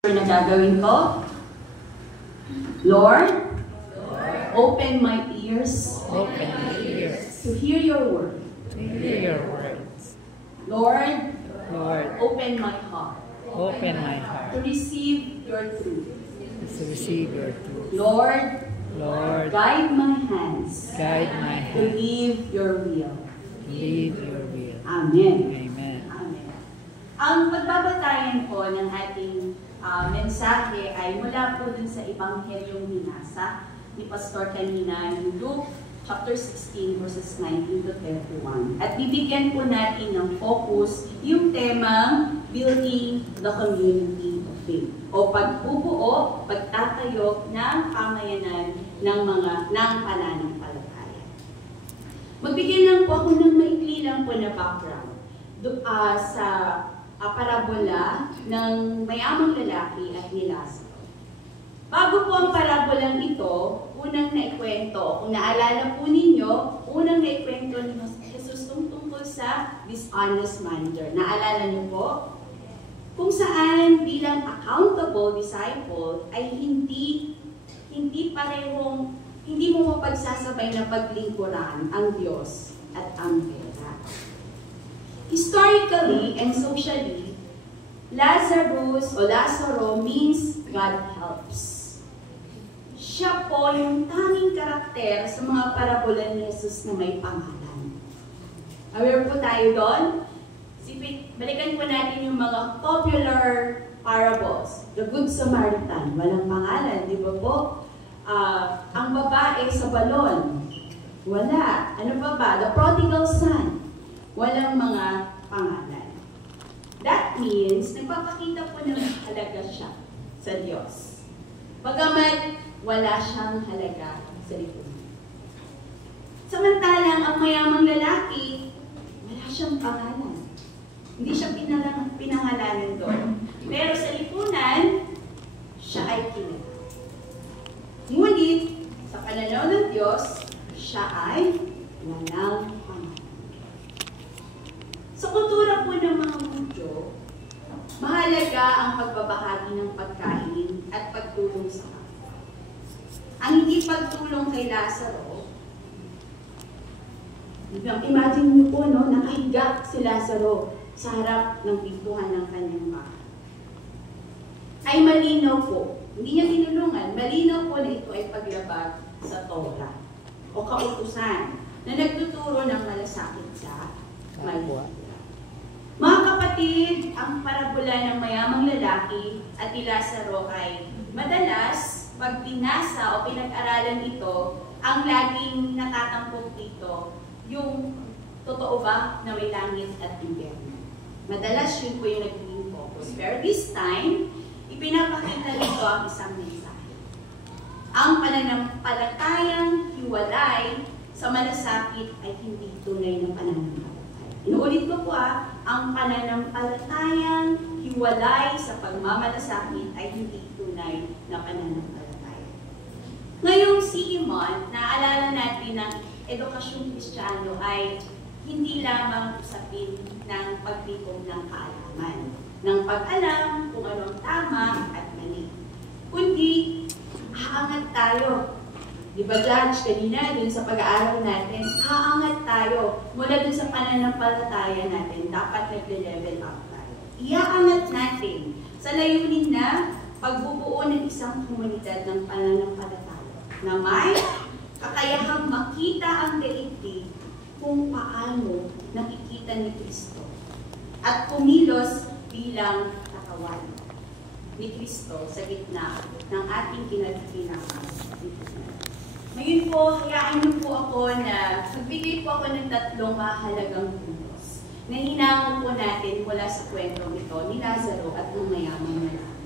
na gagawin ko. Lord, open my ears, to hear your word. Lord, open my heart, to receive your truth. Lord, guide my hands, to live your will. Amen. Amen. Ang pagbabatayan po ng ating mensahe ay mula po dun sa Ebanghelyong binasa ni Pastor kanina, yung Luke chapter 16 verses 19 to 31. At bibigyan po natin ng focus yung temang building the community of faith o pagbubuo, pagtatayo ng pamayanan ng pananampalataya. Magbigyan lang po ako ng maikli lang po na background sa parabola ng mayamang lalaki at ni Lazaro. Bago po ang parabolang ito, unang naikwento, kung naalala po ninyo, unang naikwento ni Jesus tungkol sa dishonest manager. Naalala niyo po? Kung saan bilang accountable disciple ay hindi mo mapagsasabay na paglingkuran ang Diyos at ang pera. Historically and socially, Lazaro means God helps. Siya po yung tanging karakter sa mga parabola ni Jesus na may pangalan. Aware po tayo doon? Balikan po natin yung mga popular parables. The Good Samaritan, walang pangalan, di ba po? Ang babae sa balon, wala. Ano ba? The Prodigal Son, walang mga pangalan. That means, nagpapakita po ng halaga siya sa Diyos. Bagamat wala siyang halaga sa lipunan. Samantalang ang mayamang lalaki, wala siyang pangalan. Hindi siya pinangalanan doon. Pero sa lipunan, siya ay kilala. Ngunit, sa pananaw ng Diyos, siya ay walang pangalan. Sa kultura po ng mga Hudyo, mahalaga ang pagbabahagi ng pagkain at pagtulong sa kapwa. Ang hindi pagtulong kay Lazaro, imagine niyo po, no, nakahiga si Lazaro sa harap ng pintuan ng kanyang bahay. Ay malinaw po, hindi niya tinulungan, malinaw po na ito ay paglabag sa Torah o kautusan na nagtuturo ng malasakit sa malwa. Mga kapatid, ang parabola ng mayamang lalaki at ni Lazaro ay madalas, pag binasa o pinag-aralan ito, ang laging natatampok dito, yung totoo ba na may langit at impyerno. Madalas yun po yung nagiging focus. Pero this time, ipinapakita nito ang isang mensahe. Ang pananampalatayang hiwalay sa malasakit ay hindi tunay na pananampalataya. Inuulit ko po ang pananampalatayang hiwalay sa pagmamalasakit ay hindi tunay na pananampalataya. Ngayong CE-month, naalala natin ng edukasyong Kristiyano ay hindi lamang usapin ng pagtipon ng kaalaman, ng pag-alam kung anong tama at mali, kundi aangat tayo. Di ba, Judge, kanina dun sa pag-aaral natin, aangat tayo mula dun sa pananampalataya natin, dapat nag-level up tayo. Iaangat natin sa layunin na pagbubuo ng isang komunidad ng pananampalataya na may kakayahang makita ang daigdig kung paano nakikita ni Kristo at kumilos bilang katawan ni Kristo sa gitna ng ating kinagkinapan. Ngayon po, hayaan niyo po ako na magbigay po ako ng tatlong mahalagang puntos na hinango po natin mula sa kwento nito ni Lazaro at ng mayamang lalaki.